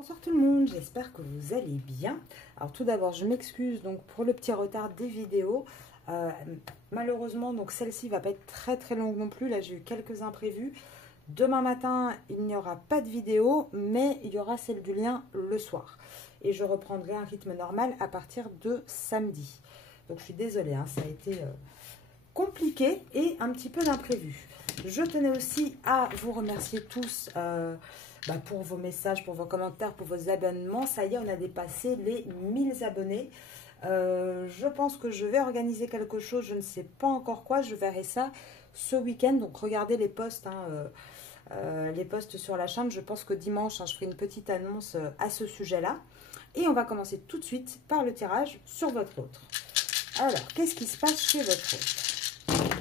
Bonsoir tout le monde, j'espère que vous allez bien. Alors tout d'abord, je m'excuse donc pour le petit retard des vidéos. Malheureusement, donc celle-ci va pas être très longue non plus. Là, j'ai eu quelques imprévus. Demain matin, il n'y aura pas de vidéo, mais il y aura celle du lien le soir. Et je reprendrai un rythme normal à partir de samedi. Donc je suis désolée, hein, ça a été compliqué et un petit peu d'imprévu. Je tenais aussi à vous remercier tous pour vos messages, pour vos commentaires, pour vos abonnements. Ça y est, on a dépassé les 1000 abonnés. Je pense que je vais organiser quelque chose, je ne sais pas encore quoi, je verrai ça ce week-end. Donc regardez les posts, les posts sur la chaîne. Je pense que dimanche, je ferai une petite annonce à ce sujet-là. Et on va commencer tout de suite par le tirage sur votre autre. Alors, qu'est-ce qui se passe chez votre autre?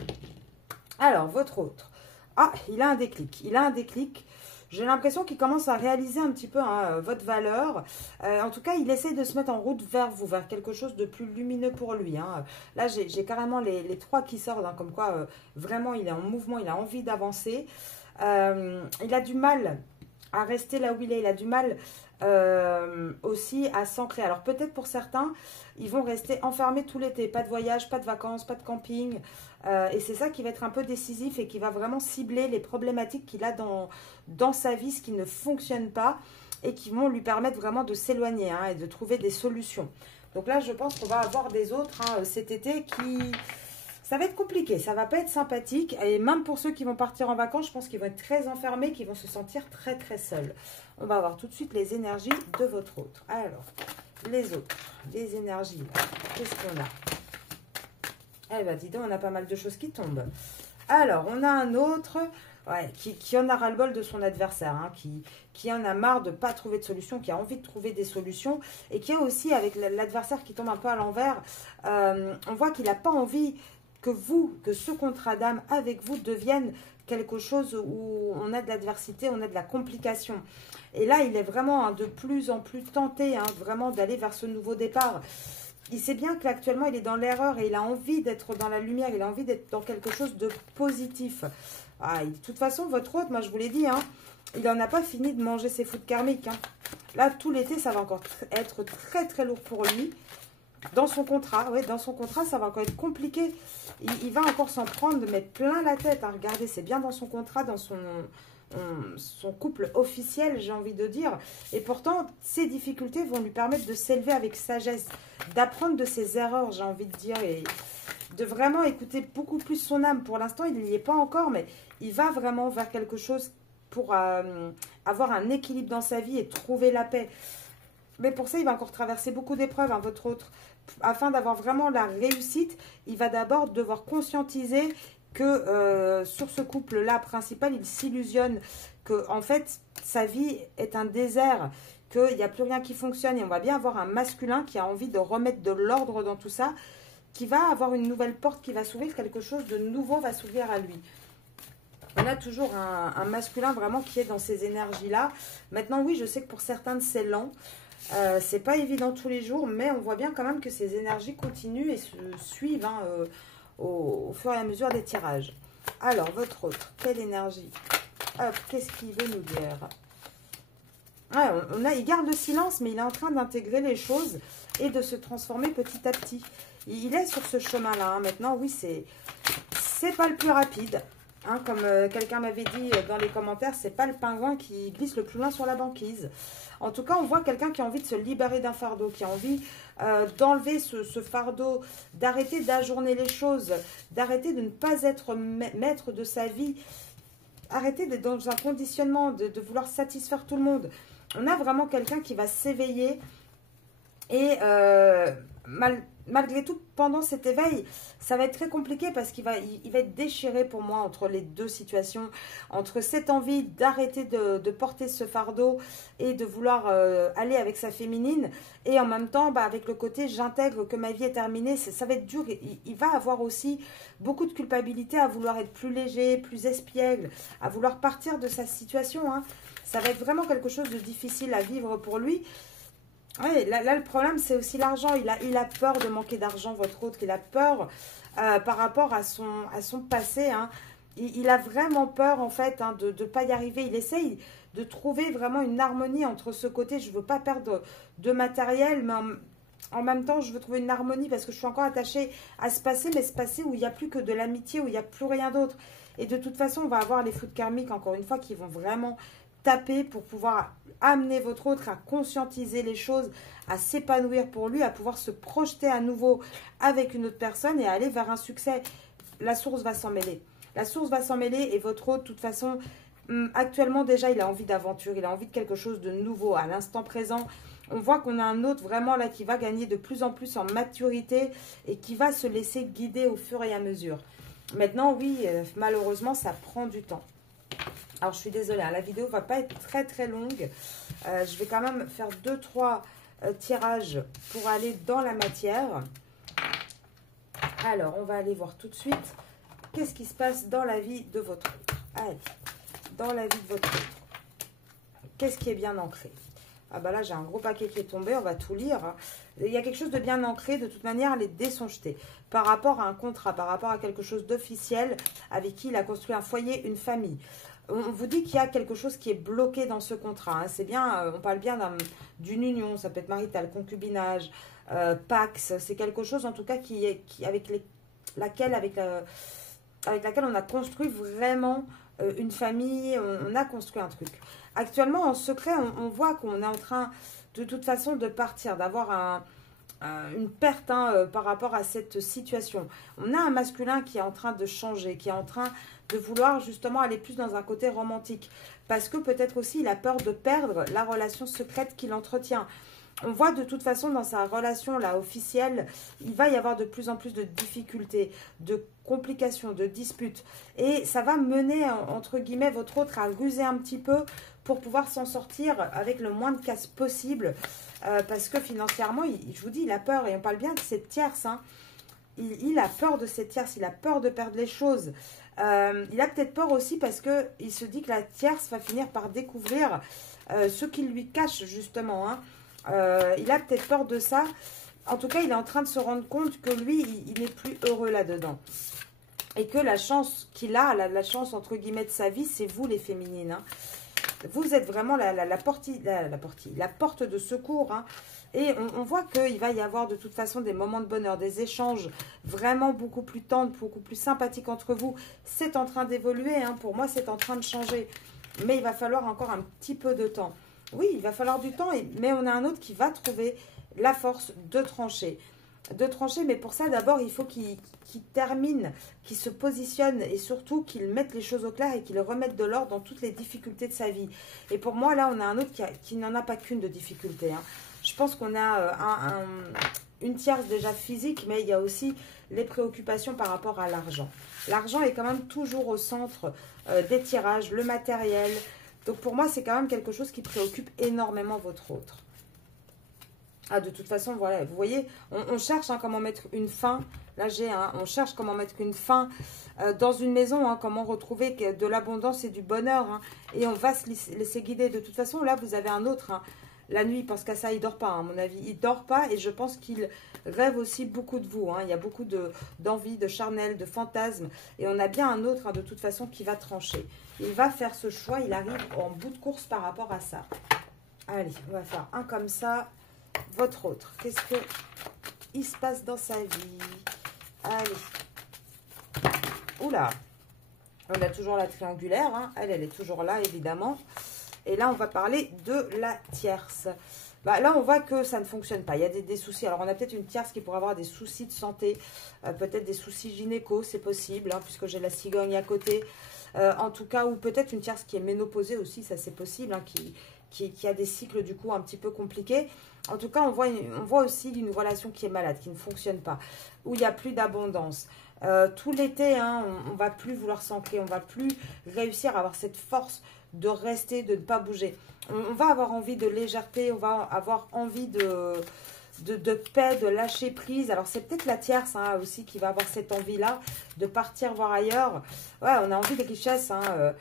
Alors, votre autre. Ah, il a un déclic. Il a un déclic. J'ai l'impression qu'il commence à réaliser un petit peu votre valeur. En tout cas, il essaie de se mettre en route vers vous, vers quelque chose de plus lumineux pour lui. Là, j'ai carrément les trois qui sortent, comme quoi vraiment il est en mouvement, il a envie d'avancer. Il a du mal à rester là où il est. Il a du mal aussi à s'ancrer. Alors peut-être pour certains, ils vont rester enfermés tout l'été. Pas de voyage, pas de vacances, pas de camping. Et c'est ça qui va être un peu décisif et qui va vraiment cibler les problématiques qu'il a dans sa vie, ce qui ne fonctionne pas et qui vont lui permettre vraiment de s'éloigner et de trouver des solutions. Donc là, je pense qu'on va avoir des autres cet été qui... Ça va être compliqué, ça va pas être sympathique. Et même pour ceux qui vont partir en vacances, je pense qu'ils vont être très enfermés, qu'ils vont se sentir très seuls. On va voir tout de suite les énergies de votre autre. Alors, les autres, les énergies, qu'est-ce qu'on a? Eh bien, dis donc, on a pas mal de choses qui tombent. Alors, on a un autre qui en a ras-le-bol de son adversaire, qui en a marre de ne pas trouver de solution, qui a envie de trouver des solutions, et qui a aussi, avec l'adversaire qui tombe un peu à l'envers, on voit qu'il n'a pas envie que ce contrat d'âme avec vous devienne quelque chose où on a de l'adversité, on a de la complication. Et là, il est vraiment de plus en plus tenté, vraiment d'aller vers ce nouveau départ. Il sait bien qu'actuellement, il est dans l'erreur et il a envie d'être dans la lumière, il a envie d'être dans quelque chose de positif. De toute façon, votre hôte, moi je vous l'ai dit, il n'en a pas fini de manger ses foudres karmiques. Là, tout l'été, ça va encore être très lourd pour lui. Dans son contrat, ça va encore être compliqué. Il va encore s'en prendre, mais plein la tête. Regardez, c'est bien dans son contrat, dans son couple officiel, j'ai envie de dire. Et pourtant, ces difficultés vont lui permettre de s'élever avec sagesse, d'apprendre de ses erreurs, j'ai envie de dire, et de vraiment écouter beaucoup plus son âme. Pour l'instant, il n'y est pas encore, mais il va vraiment vers quelque chose pour avoir un équilibre dans sa vie et trouver la paix. Mais pour ça, il va encore traverser beaucoup d'épreuves, votre autre. Afin d'avoir vraiment la réussite, il va d'abord devoir conscientiser que sur ce couple-là principal, il s'illusionne que en fait, sa vie est un désert, qu'il n'y a plus rien qui fonctionne. Et on va bien avoir un masculin qui a envie de remettre de l'ordre dans tout ça, qui va avoir une nouvelle porte qui va s'ouvrir, quelque chose de nouveau va s'ouvrir à lui. On a toujours un masculin vraiment qui est dans ces énergies-là. Maintenant, oui, je sais que pour certains, c'est lent. C'est pas évident tous les jours, mais on voit bien quand même que ces énergies continuent et se suivent au fur et à mesure des tirages. Alors, votre autre, quelle énergie? Hop, qu'est-ce qu'il veut nous dire? Il garde le silence, mais il est en train d'intégrer les choses et de se transformer petit à petit. Il est sur ce chemin-là. Maintenant, oui, c'est pas le plus rapide. Comme quelqu'un m'avait dit dans les commentaires, c'est pas le pingouin qui glisse le plus loin sur la banquise. En tout cas, on voit quelqu'un qui a envie de se libérer d'un fardeau, qui a envie d'enlever ce fardeau, d'arrêter d'ajourner les choses, d'arrêter de ne pas être maître de sa vie, arrêter d'être dans un conditionnement, de vouloir satisfaire tout le monde. On a vraiment quelqu'un qui va s'éveiller et malgré tout, pendant cet éveil, ça va être très compliqué parce qu'il va être déchiré pour moi entre les deux situations, entre cette envie d'arrêter de porter ce fardeau et de vouloir aller avec sa féminine, et en même temps, avec le côté j'intègre que ma vie est terminée, ça va être dur. Il va avoir aussi beaucoup de culpabilité à vouloir être plus léger, plus espiègle, à vouloir partir de sa situation. Ça va être vraiment quelque chose de difficile à vivre pour lui. Oui, là, le problème, c'est aussi l'argent. Il a peur de manquer d'argent, votre autre. Il a peur par rapport à son passé. Il a vraiment peur, en fait, de ne pas y arriver. Il essaye de trouver vraiment une harmonie entre ce côté. Je ne veux pas perdre de matériel, mais en même temps, je veux trouver une harmonie parce que je suis encore attachée à ce passé, mais ce passé où il n'y a plus que de l'amitié, où il n'y a plus rien d'autre. Et de toute façon, on va avoir les foudres karmiques, encore une fois, qui vont vraiment taper pour pouvoir amener votre autre à conscientiser les choses, à s'épanouir pour lui, à pouvoir se projeter à nouveau avec une autre personne et à aller vers un succès. La source va s'en mêler. La source va s'en mêler et votre autre, de toute façon, actuellement déjà, il a envie d'aventure, il a envie de quelque chose de nouveau à l'instant présent. On voit qu'on a un autre vraiment là qui va gagner de plus en plus en maturité et qui va se laisser guider au fur et à mesure. Maintenant, oui, malheureusement, ça prend du temps. Alors, je suis désolée, hein, la vidéo ne va pas être très très longue. Je vais quand même faire 2-3 tirages pour aller dans la matière. Alors, on va aller voir tout de suite qu'est-ce qui se passe dans la vie de votre autre. Allez, dans la vie de votre autre. Qu'est-ce qui est bien ancré? Ah bah là, j'ai un gros paquet qui est tombé, on va tout lire. Il y a quelque chose de bien ancré, de toute manière, les dés sont jetés. Par rapport à un contrat, par rapport à quelque chose d'officiel, avec qui il a construit un foyer, une famille. On vous dit qu'il y a quelque chose qui est bloqué dans ce contrat. Hein. C'est bien, on parle bien d'une union, ça peut être marital, concubinage, pax. C'est quelque chose en tout cas avec laquelle on a construit vraiment une famille, on a construit un truc. Actuellement, en secret, on voit qu'on est en train, de toute façon, de partir, d'avoir une perte par rapport à cette situation. On a un masculin qui est en train de changer, qui est en train de vouloir justement aller plus dans un côté romantique. Parce que peut-être aussi, il a peur de perdre la relation secrète qu'il entretient. On voit de toute façon dans sa relation là officielle, il va y avoir de plus en plus de difficultés, de complications, de disputes. Et ça va mener, entre guillemets, votre autre à ruser un petit peu pour pouvoir s'en sortir avec le moins de casse possible. Parce que financièrement, je vous dis, il a peur. Et on parle bien de cette tierce. Hein. Il a peur de cette tierce, il a peur de perdre les choses. Il a peut-être peur aussi parce qu'il se dit que la tierce va finir par découvrir ce qu'il lui cache justement. Hein. Il a peut-être peur de ça. En tout cas, il est en train de se rendre compte que lui, il n'est plus heureux là-dedans. Et que la chance qu'il a, la chance entre guillemets de sa vie, c'est vous les féminines. Hein. Vous êtes vraiment la porte de secours. Hein. Et on voit qu'il va y avoir de toute façon des moments de bonheur, des échanges vraiment beaucoup plus tendres, beaucoup plus sympathiques entre vous. C'est en train d'évoluer. Hein. Pour moi, c'est en train de changer. Mais il va falloir encore un petit peu de temps. Oui, il va falloir du temps, mais on a un autre qui va trouver la force de trancher. Mais pour ça, d'abord, il faut qu'il termine, qu'il se positionne et surtout qu'il mette les choses au clair et qu'il remette de l'ordre dans toutes les difficultés de sa vie. Et pour moi, là, on a un autre qui n'en a pas qu'une de difficulté. Hein. Je pense qu'on a une tierce déjà physique, mais il y a aussi les préoccupations par rapport à l'argent. L'argent est quand même toujours au centre des tirages, le matériel. Donc pour moi, c'est quand même quelque chose qui préoccupe énormément votre autre. Ah, de toute façon, voilà, vous voyez, on cherche comment mettre une fin. Là, on cherche comment mettre une fin dans une maison, hein, comment retrouver de l'abondance et du bonheur. Hein, et on va se laisser guider. De toute façon, là, vous avez un autre. Hein, la nuit, il pense qu'à ça, il ne dort pas, hein, à mon avis. Il ne dort pas et je pense qu'il rêve aussi beaucoup de vous. Hein. Il y a beaucoup d'envie, de charnel, de fantasmes. Et on a bien un autre, hein, de toute façon, qui va trancher. Il va faire ce choix. Il arrive en bout de course par rapport à ça. Allez, on va faire un comme ça. Votre autre, qu'est-ce qu'il se passe dans sa vie? Allez. Oula. On a toujours la triangulaire. Hein. Elle est toujours là, évidemment. Et là, on va parler de la tierce. Bah, là, on voit que ça ne fonctionne pas. Il y a des soucis. Alors, on a peut-être une tierce qui pourrait avoir des soucis de santé. Peut-être des soucis gynéco, c'est possible. Hein, puisque j'ai la cigogne à côté. En tout cas, ou peut-être une tierce qui est ménopausée aussi. Ça, c'est possible. Hein, qui a des cycles, du coup, un petit peu compliqués. En tout cas, on voit aussi une relation qui est malade, qui ne fonctionne pas. Où il n'y a plus d'abondance. Tout l'été, hein, on ne va plus vouloir s'ancrer. On ne va plus réussir à avoir cette force de rester, de ne pas bouger. On va avoir envie de légèreté, on va avoir envie de paix, de lâcher prise. Alors, c'est peut-être la tierce hein, aussi qui va avoir cette envie-là de partir voir ailleurs. Ouais, on a envie de richesse. Hein,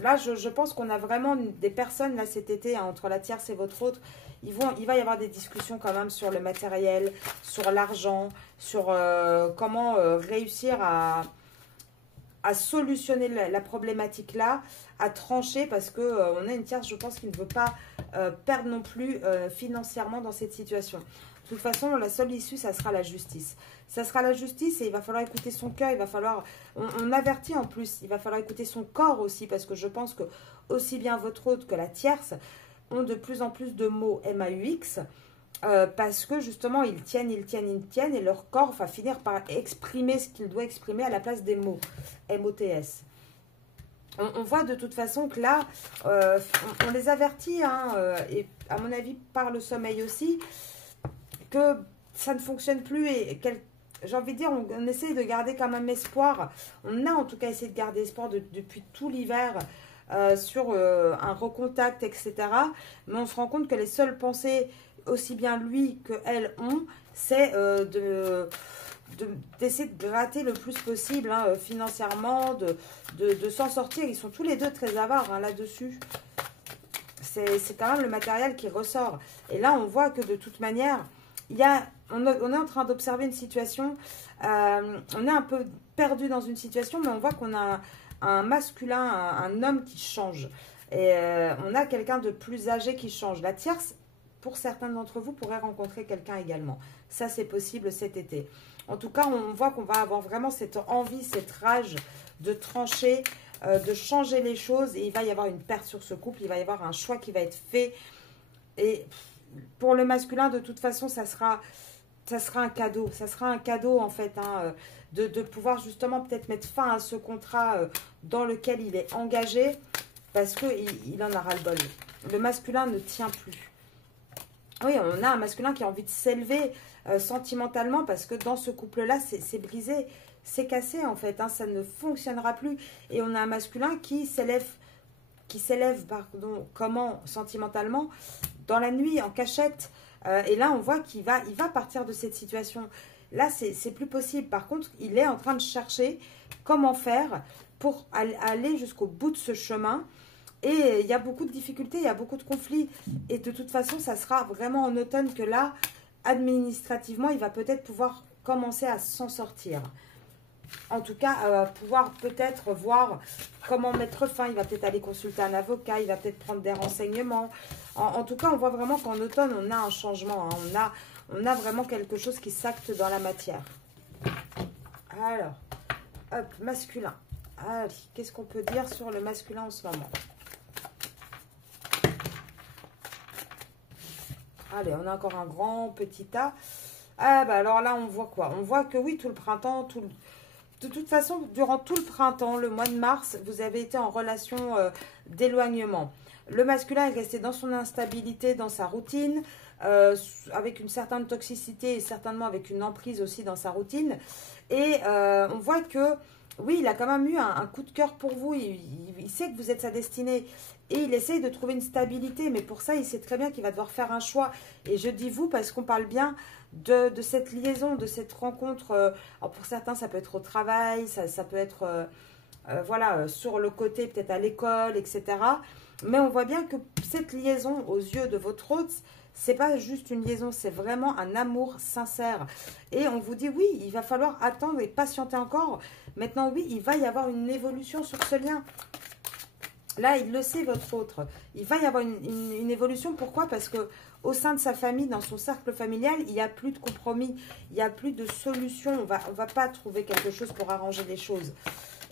là, je pense qu'on a vraiment des personnes là cet été, hein, entre la tierce et votre autre. Il va y avoir des discussions quand même sur le matériel, sur l'argent, sur comment réussir à à solutionner la problématique là, à trancher, parce que on a une tierce, je pense, qui ne veut pas perdre non plus financièrement dans cette situation. De toute façon, la seule issue, ça sera la justice. Ça sera la justice et il va falloir écouter son cœur, il va falloir, on avertit en plus, il va falloir écouter son corps aussi, parce que je pense que aussi bien votre hôte que la tierce ont de plus en plus de mots MAUX, parce que justement, ils tiennent, et leur corps va finir par exprimer ce qu'il doit exprimer à la place des mots, MOTS. On voit de toute façon que là, on les avertit, hein, et à mon avis par le sommeil aussi, que ça ne fonctionne plus et j'ai envie de dire, on essaye de garder quand même espoir. On a en tout cas essayé de garder espoir depuis tout l'hiver sur un recontact, etc. Mais on se rend compte que les seules pensées, aussi bien lui que elle ont, c'est d'essayer de gratter le plus possible, hein, financièrement, de s'en sortir. Ils sont tous les deux très avares, hein, là-dessus. C'est quand même le matériel qui ressort. Et là, on voit que de toute manière, on est en train d'observer une situation, on est un peu perdu dans une situation, mais on voit qu'on a un masculin, un homme qui change. Et on a quelqu'un de plus âgé qui change. La tierce, pour certains d'entre vous, pourrait rencontrer quelqu'un également. Ça, c'est possible cet été. En tout cas, on voit qu'on va avoir vraiment cette envie, cette rage de trancher, de changer les choses. Et il va y avoir une perte sur ce couple, il va y avoir un choix qui va être fait. Et pour le masculin, de toute façon, ça sera un cadeau. Ça sera un cadeau, en fait, hein, de pouvoir justement peut-être mettre fin à ce contrat dans lequel il est engagé, parce qu'il en a ras-le-bol. Le masculin ne tient plus. Oui, on a un masculin qui a envie de s'élever sentimentalement, parce que dans ce couple-là, c'est brisé, c'est cassé, en fait. Hein, ça ne fonctionnera plus. Et on a un masculin qui s'élève, comment, sentimentalement, dans la nuit, en cachette. Et là, on voit qu'il va partir de cette situation. Là, c'est plus possible. Par contre, il est en train de chercher comment faire pour aller jusqu'au bout de ce chemin. Et il y a beaucoup de difficultés, il y a beaucoup de conflits. Et de toute façon, ça sera vraiment en automne que là, administrativement, il va peut-être pouvoir commencer à s'en sortir. En tout cas, pouvoir peut-être voir comment mettre fin. Il va peut-être aller consulter un avocat, il va peut-être prendre des renseignements. En tout cas, on voit vraiment qu'en automne, on a un changement. Hein. On a vraiment quelque chose qui s'acte dans la matière. Alors, hop, masculin. Allez, qu'est-ce qu'on peut dire sur le masculin en ce moment? Allez, on a encore un grand petit tas. Ah, bah alors là, on voit quoi? On voit que oui, tout le printemps, de toute façon, durant tout le printemps, le mois de mars, vous avez été en relation d'éloignement. Le masculin est resté dans son instabilité, dans sa routine, avec une certaine toxicité et certainement avec une emprise aussi dans sa routine. Et on voit que, oui, il a quand même eu un coup de cœur pour vous. Il sait que vous êtes sa destinée. Et il essaye de trouver une stabilité. Mais pour ça, il sait très bien qu'il va devoir faire un choix. Et je dis vous parce qu'on parle bien de cette liaison, de cette rencontre. Alors pour certains, ça peut être au travail, ça peut être voilà, sur le côté, peut-être à l'école, etc. Mais on voit bien que cette liaison aux yeux de votre hôte, c'est pas juste une liaison, c'est vraiment un amour sincère. Et on vous dit oui, il va falloir attendre et patienter encore. Maintenant, oui, il va y avoir une évolution sur ce lien. Là, il le sait, votre autre. Il va y avoir une évolution. Pourquoi? Parce que au sein de sa famille, dans son cercle familial, il n'y a plus de compromis. Il n'y a plus de solution. On va pas trouver quelque chose pour arranger les choses.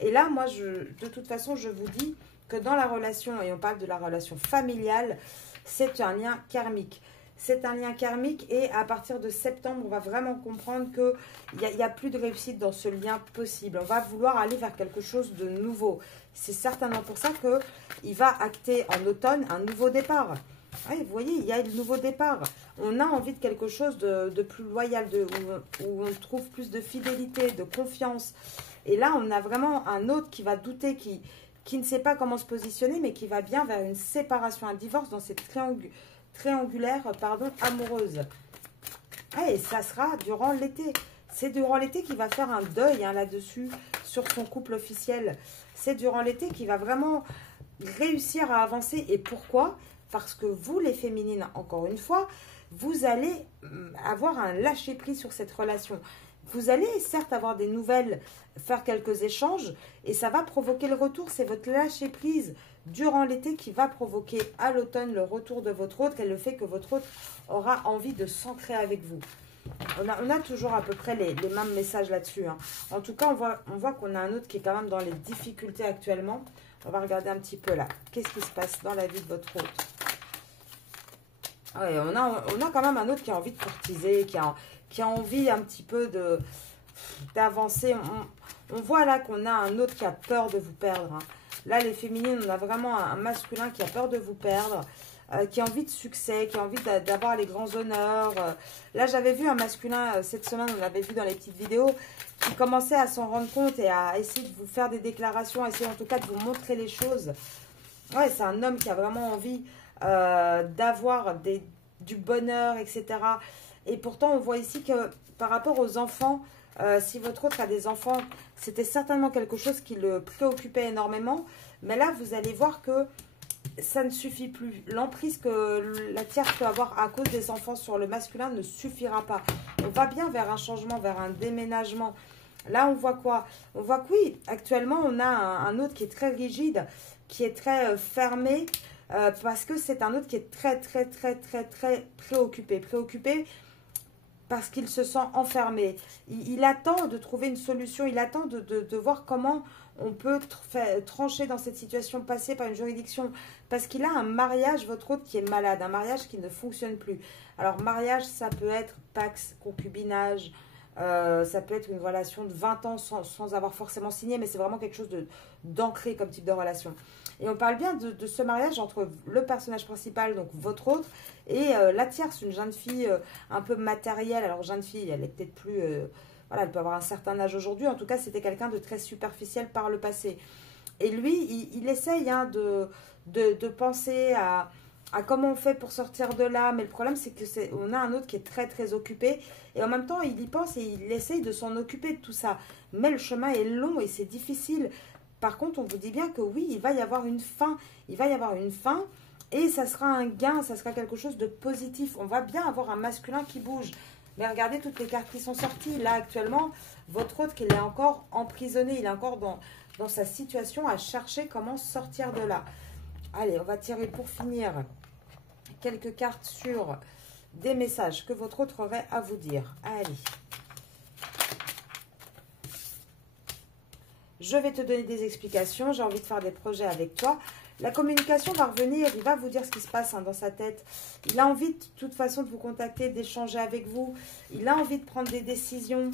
Et là, moi, de toute façon, je vous dis que dans la relation, et on parle de la relation familiale, c'est un lien karmique. C'est un lien karmique et à partir de septembre, on va vraiment comprendre qu'il n'y a plus de réussite dans ce lien possible. On va vouloir aller vers quelque chose de nouveau. C'est certainement pour ça qu'il va acter en automne un nouveau départ. Oui, vous voyez, il y a le nouveau départ. On a envie de quelque chose de plus loyal, où on trouve plus de fidélité, de confiance. Et là, on a vraiment un autre qui va douter, qui ne sait pas comment se positionner, mais qui va bien vers une séparation, un divorce dans cette triangulaire amoureuse. Ah, et ça sera durant l'été. C'est durant l'été qu'il va faire un deuil là-dessus, sur son couple officiel. C'est durant l'été qu'il va vraiment réussir à avancer. Et pourquoi? Parce que vous, les féminines, encore une fois, vous allez avoir un lâcher-prise sur cette relation. Vous allez certes avoir des nouvelles, faire quelques échanges et ça va provoquer le retour. C'est votre lâcher prise durant l'été qui va provoquer à l'automne le retour de votre autre et le fait que votre autre aura envie de s'ancrer avec vous. On a toujours à peu près les mêmes messages là-dessus. Hein. En tout cas, on voit qu'on a un autre qui est quand même dans les difficultés actuellement. On va regarder un petit peu là. Qu'est-ce qui se passe dans la vie de votre autre? Ouais, on a quand même un autre qui a envie de courtiser, qui a envie un petit peu d'avancer. On voit là qu'on a un autre qui a peur de vous perdre. Hein. Là, les féminines, on a vraiment un masculin qui a peur de vous perdre. Qui a envie de succès, qui a envie d'avoir les grands honneurs. Là, j'avais vu un masculin cette semaine, on l'avait vu dans les petites vidéos, qui commençait à s'en rendre compte et à essayer de vous faire des déclarations, à essayer en tout cas de vous montrer les choses. Ouais, c'est un homme qui a vraiment envie d'avoir du bonheur, etc. Et pourtant, on voit ici que par rapport aux enfants, si votre autre a des enfants, c'était certainement quelque chose qui le préoccupait énormément. Mais là, vous allez voir que ça ne suffit plus. L'emprise que la tierce peut avoir à cause des enfants sur le masculin ne suffira pas. On va bien vers un changement, vers un déménagement. Là, on voit quoi? On voit que oui, actuellement, on a un autre qui est très rigide, qui est très fermé, parce que c'est un autre qui est très préoccupé. Préoccupé parce qu'il se sent enfermé. Il attend de trouver une solution, il attend de voir comment on peut trancher dans cette situation, passer par une juridiction, parce qu'il a un mariage, votre autre, qui est malade, un mariage qui ne fonctionne plus. Alors, mariage, ça peut être pax, concubinage, ça peut être une relation de 20 ans sans avoir forcément signé, mais c'est vraiment quelque chose d'ancré comme type de relation. Et on parle bien de ce mariage entre le personnage principal, donc votre autre, et la tierce, une jeune fille un peu matérielle. Alors, jeune fille, elle est peut-être plus... voilà, elle peut avoir un certain âge aujourd'hui. En tout cas, c'était quelqu'un de très superficiel par le passé. Et lui, il essaye hein, de penser à comment on fait pour sortir de là. Mais le problème, c'est qu'on a un autre qui est très occupé. Et en même temps, il y pense et il essaye de s'en occuper de tout ça. Mais le chemin est long et c'est difficile. Par contre, on vous dit bien que oui, il va y avoir une fin. Il va y avoir une fin et ça sera un gain, ça sera quelque chose de positif. On va bien avoir un masculin qui bouge. Mais regardez toutes les cartes qui sont sorties. Là, actuellement, votre autre, il est encore emprisonné. Il est encore dans sa situation à chercher comment sortir de là. Allez, on va tirer pour finir quelques cartes sur des messages que votre autre aurait à vous dire. Allez. Je vais te donner des explications. J'ai envie de faire des projets avec toi. La communication va revenir. Il va vous dire ce qui se passe hein, dans sa tête. Il a envie de toute façon de vous contacter, d'échanger avec vous. Il a envie de prendre des décisions.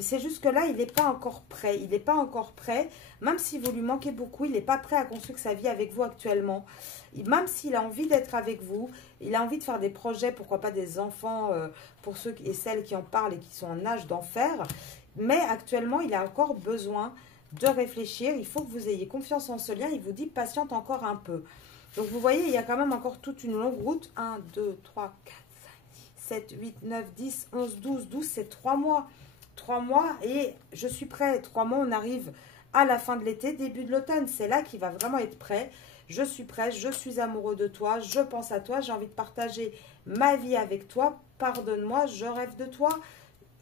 C'est juste que là, il n'est pas encore prêt. Il n'est pas encore prêt. Même si vous lui manquez beaucoup, il n'est pas prêt à construire sa vie avec vous actuellement. Même s'il a envie d'être avec vous, il a envie de faire des projets, pourquoi pas des enfants, pour ceux et celles qui en parlent et qui sont en âge d'en faire. Mais actuellement, il a encore besoin de réfléchir. Il faut que vous ayez confiance en ce lien. Il vous dit patiente encore un peu. Donc, vous voyez, il y a quand même encore toute une longue route. 1, 2, 3, 4, 5, 6, 7, 8, 9, 10, 11, 12. 12, c'est 3 mois. 3 mois et je suis prêt. 3 mois, on arrive à la fin de l'été, début de l'automne. C'est là qu'il va vraiment être prêt. Je suis prêt, je suis amoureux de toi, je pense à toi, j'ai envie de partager ma vie avec toi. Pardonne-moi, je rêve de toi.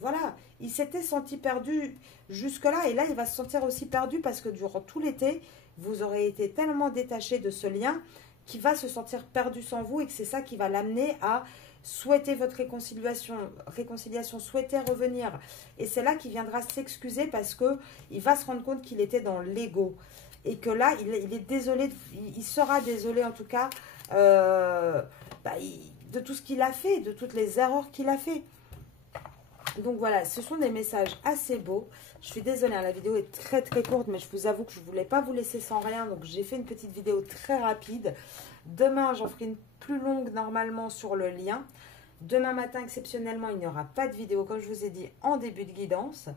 Voilà, il s'était senti perdu jusque-là et là, il va se sentir aussi perdu parce que durant tout l'été, vous aurez été tellement détaché de ce lien qu'il va se sentir perdu sans vous et que c'est ça qui va l'amener à souhaiter votre réconciliation, souhaiter revenir. Et c'est là qu'il viendra s'excuser parce qu'il va se rendre compte qu'il était dans l'ego. Et que là, il est désolé, il sera désolé en tout cas de tout ce qu'il a fait, de toutes les erreurs qu'il a fait. Donc voilà, ce sont des messages assez beaux. Je suis désolée, hein, la vidéo est très courte, mais je vous avoue que je ne voulais pas vous laisser sans rien. Donc j'ai fait une petite vidéo très rapide. Demain, j'en ferai une plus longue normalement sur le lien. Demain matin, exceptionnellement, il n'y aura pas de vidéo, comme je vous ai dit, en début de guidance.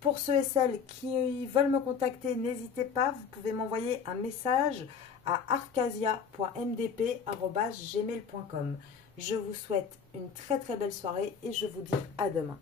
Pour ceux et celles qui veulent me contacter, n'hésitez pas, vous pouvez m'envoyer un message à arcasia.mdp@gmail.com. Je vous souhaite une très belle soirée et je vous dis à demain.